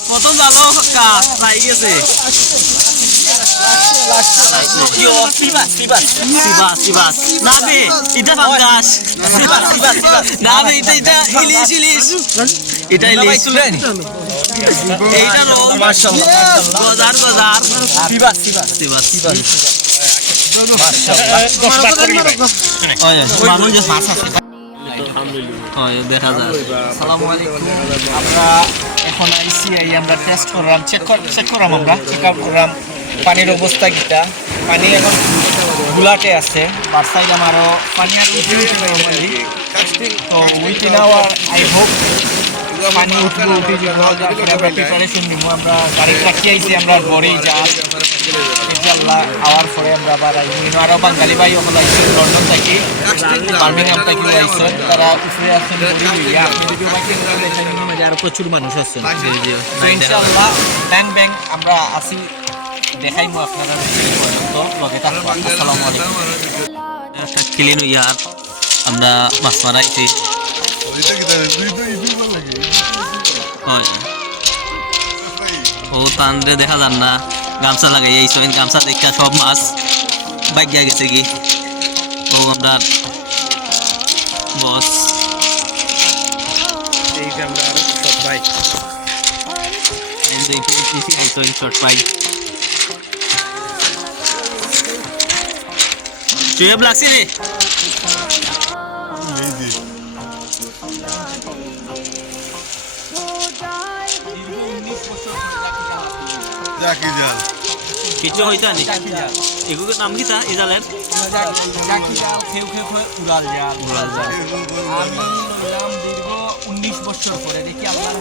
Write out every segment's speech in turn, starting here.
প্রথম ভালো কাজ পাই গেছে? মানুষ দেখা যায় আসসালামু আলাইকুম। আমরা এখন আইসি আই আমরা টেস্ট করলাম। চেক চেক করলাম আমরা চেক করলাম। পানির অবস্থা কিটা। পানি এখন গুলাটে আছে। সাইড আমারও পানি আর তো উইথিন আওয়ার আই হোপ পানি উঠবো উঠে যাব। আমরা প্রিপারেশন নিব আমরা গাড়ি রাখি আইছি আমরা যা। ইনশাল্লাহ আওয়ার পরে আমরা আবার আইব আরও বাঙালি ভাই আইসে লন্ডন থাকি। বার্মিংহাম থেকে আইসেন তারা উপরে আছেন গড়ি আপনি যদি ওবাইকে মাঝে আরও প্রচুর মানুষ আছেন ইনশাআল্লাহ ব্যাং ব্যাং আমরা আসি দেখাইমু আপনারা পর্যন্ত। লগে থাকব। আসসালামু আলাইকুম। একটা ক্লিন ইয়ার আমরা মাছ মারাইছি। ও তান্দ্রে দেখা যান না। গামছা লাগাই এই গামছা দেখা সব মাছ। বাইক গেছে কি? আমরা বস। এই যে আমরা আরও সব ভাই শর্ট পাই। টুয়েব লাগছে রে জাকি জাল কিছু হইতা নি? এগুলো নাম কি তা ইজালের খেউ খেউ উড়াল জাল। উড়াল জাল। আমি লইলাম দীর্ঘ উনিশ বছর পরে দেখি আপনার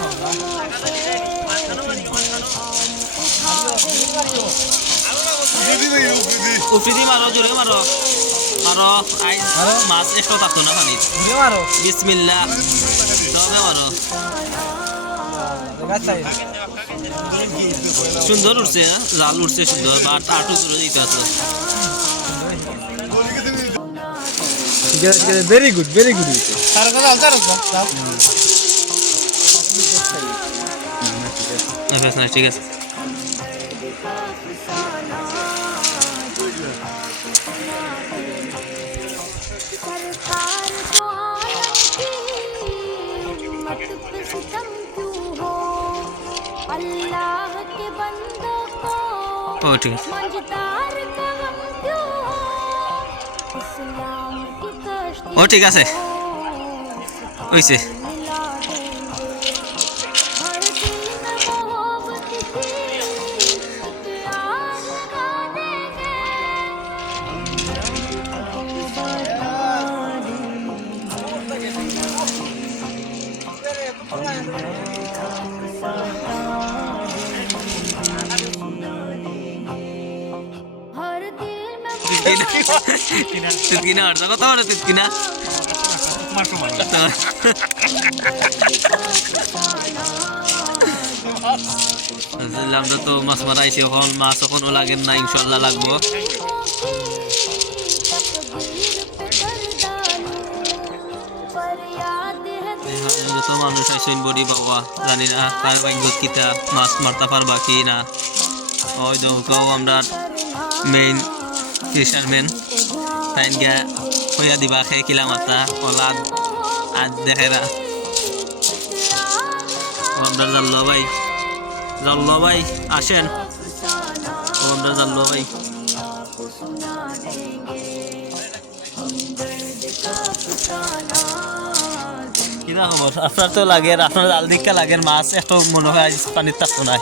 দিদি ভাই দিদি উফিদি মারো জোরে মারো মারো আই মাছ একটু থাকতো না পানির মারো বিসমিল্লাহ তবে মারো সুন্দর উঠছে হ্যাঁ? জাল উঠছে সুন্দর বাট আটু জোরে দিতে আছে। ভেরি গুড ভেরি গুড ঠিক আছে। ও ঠিক আছে ও ঠিক আছে হয়েছে তিতকিনা অর্থ কত মানে তিতকিনা আমরা তো মাছ মারাইছি এখন মাছ এখনও লাগেন না ইনশাল্লাহ লাগবো যত মানুষ আইসইন বডি বাবা জানি না তার ভাগ্যত কিতা মাছ মারতে পারবা কি না ওই দৌকাও আমরা মেইন ফিশারম্যান তাইন গা হইয়া দিবা খেয়ে কিলা মাতা ওলা আজ দেখেরা আমরা জানলো ভাই জানলো ভাই আসেন আমরা জানলো ভাই কিনা খবর আপনার তো লাগে আপনার জাল দিকা লাগের মাছ এত মনে হয় পানির থাকতো নাই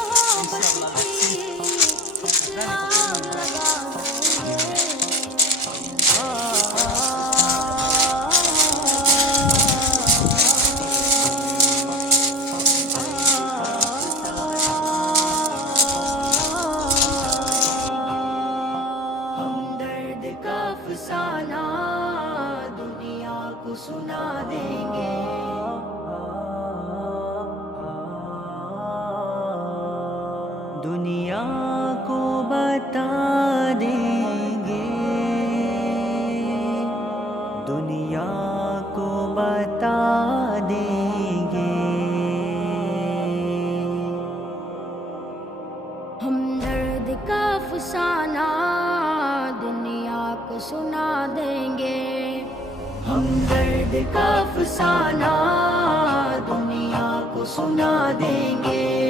افسانہ دنیا کو سنا دیں گے۔ دنیا کو بتا دیں گے۔ دنیا کو بتا سنا دیں گے۔ ہم درد کا فسانہ دنیا کو سنا دیں گے۔